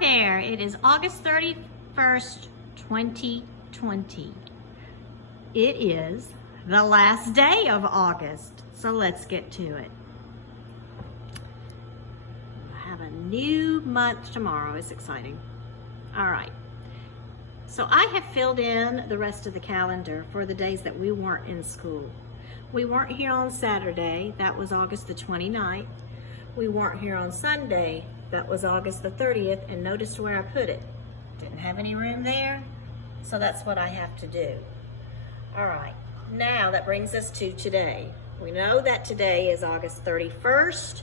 there, it is August 31st, 2020. It is the last day of August, so let's get to it. I have a new month tomorrow, it's exciting. All right, so I have filled in the rest of the calendar for the days that we weren't in school. We weren't here on Saturday, that was August the 29th. We weren't here on Sunday, that was August the 30th, and notice where I put it. Didn't have any room there, so that's what I have to do. All right, now that brings us to today. We know that today is August 31st,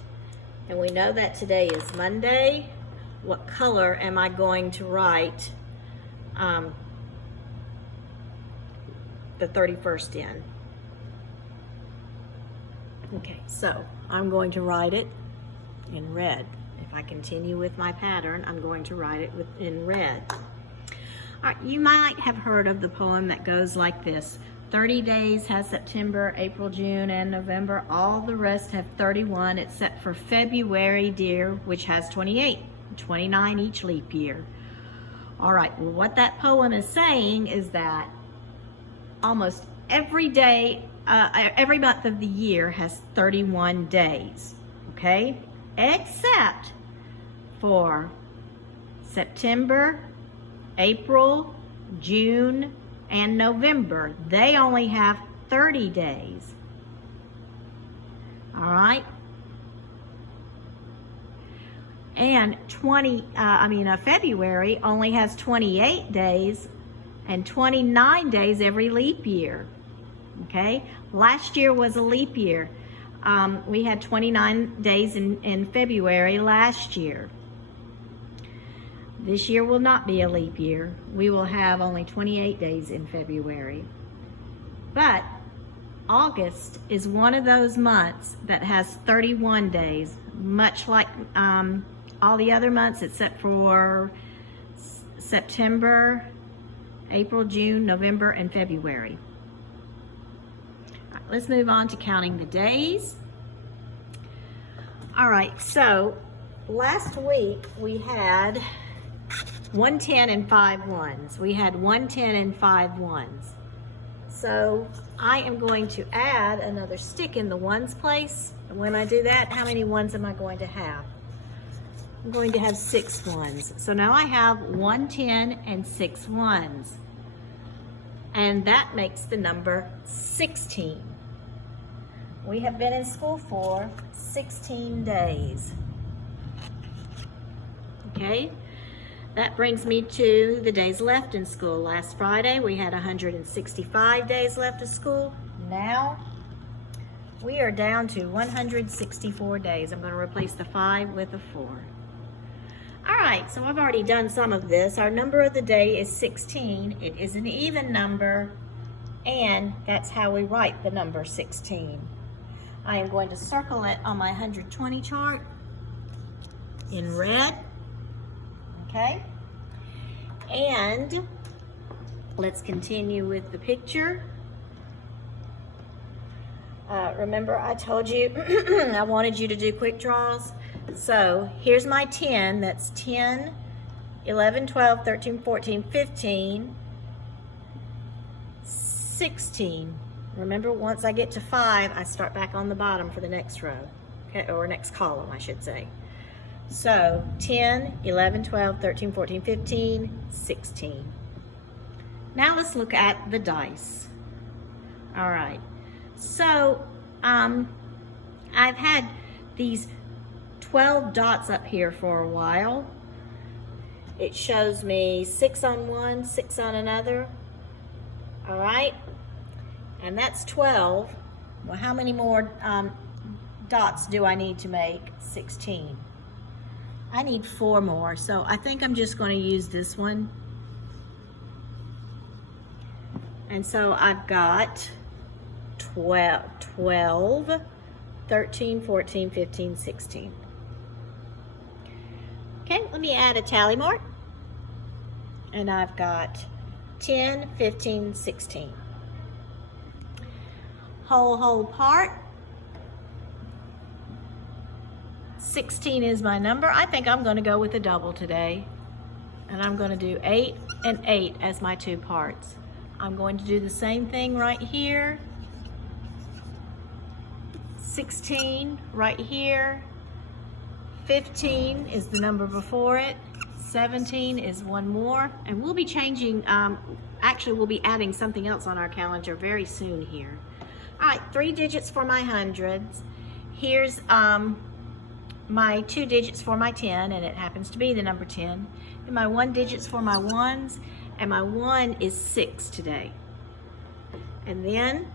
and we know that today is Monday. What color am I going to write the 31st in? Okay, so I'm going to write it in red. If I continue with my pattern, I'm going to write it in red. All right, you might have heard of the poem that goes like this. 30 days has September, April, June, and November. All the rest have 31 except for February, dear, which has 28, 29 each leap year. All right, well, what that poem is saying is that almost every day, every month of the year has 31 days, okay? Except for September, April, June, and November. They only have 30 days. All right? And February only has 28 days and 29 days every leap year. Okay? Last year was a leap year. We had 29 days in February last year. This year will not be a leap year. We will have only 28 days in February. But August is one of those months that has 31 days, much like all the other months except for September, April, June, November, and February. All right, let's move on to counting the days. All right, so last week we had 1 10 and 5 ones. We had 1 10 and 5 ones. So I am going to add another stick in the ones place. And when I do that, how many ones am I going to have? I'm going to have 6 ones. So now I have 1 10 and 6 ones. And that makes the number 16. We have been in school for 16 days. Okay? That brings me to the days left in school. Last Friday, we had 165 days left of school. Now, we are down to 164 days. I'm going to replace the 5 with a 4. All right, so I've already done some of this. Our number of the day is 16. It is an even number, and that's how we write the number 16. I am going to circle it on my 120 chart in red. Okay, and let's continue with the picture. Remember I told you I wanted you to do quick draws? So here's my 10, that's 10, 11, 12, 13, 14, 15, 16. Remember, once I get to 5, I start back on the bottom for the next row, okay, or next column, I should say. So 10, 11, 12, 13, 14, 15, 16. Now let's look at the dice. All right, so I've had these 12 dots up here for a while. It shows me 6 on one, 6 on another. All right, and that's 12. Well, how many more dots do I need to make 16? I need 4 more, so I think I'm just going to use this one. And so I've got 12, 13, 14, 15, 16. Okay, let me add a tally mark. And I've got 10, 15, 16. Whole part. 16 is my number. I think I'm going to go with a double today. and I'm going to do 8 and 8 as my 2 parts. I'm going to do the same thing right here. 16 right here. 15 is the number before it. 17 is one more, and we'll be changing, actually we'll be adding something else on our calendar very soon here. All right, 3 digits for my hundreds. Here's my 2 digits for my 10, and it happens to be the number 10. And my 1 digits for my ones, and my 1 is 6 today. And then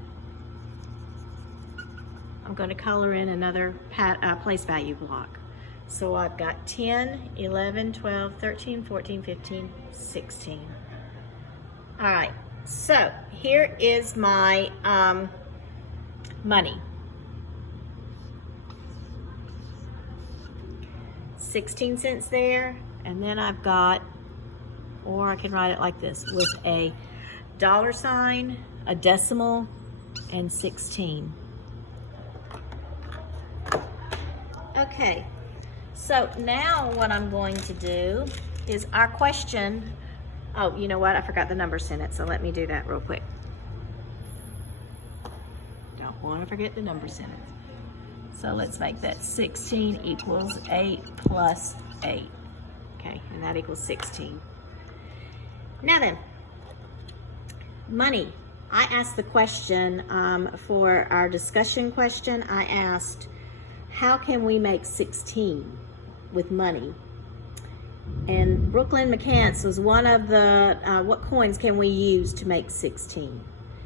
I'm going to color in another place value block. So I've got 10, 11, 12, 13, 14, 15, 16. All right, so here is my money. 16 cents there, and then I've got, or I can write it like this, with a $sign, a decimal, and 16. Okay. So now what I'm going to do is our question. Oh, you know what? I forgot the numbers in it, so let me do that real quick. Don't want to forget the numbers in it. So let's make that 16 equals 8 plus 8. Okay, and that equals 16. Now then, money. I asked the question for our discussion question. I asked, how can we make 16? With money? And Brooklyn McCants was one of the what coins can we use to make 16?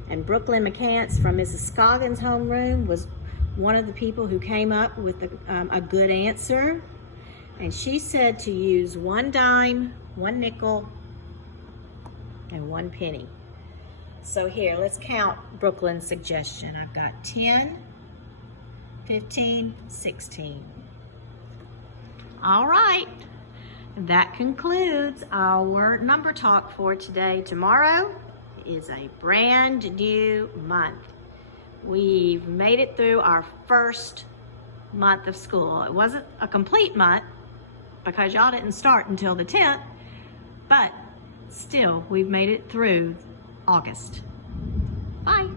And Brooklyn McCants from Mrs. Scoggins' homeroom was one of the people who came up with a good answer, and she said to use 1 dime, 1 nickel, and 1 penny. So here, let's count Brooklyn's suggestion. I've got 10, 15, 16. All right, that concludes our number talk for today. Tomorrow is a brand new month. We've made it through our first month of school. It wasn't a complete month because y'all didn't start until the 10th, but still, we've made it through August. Bye.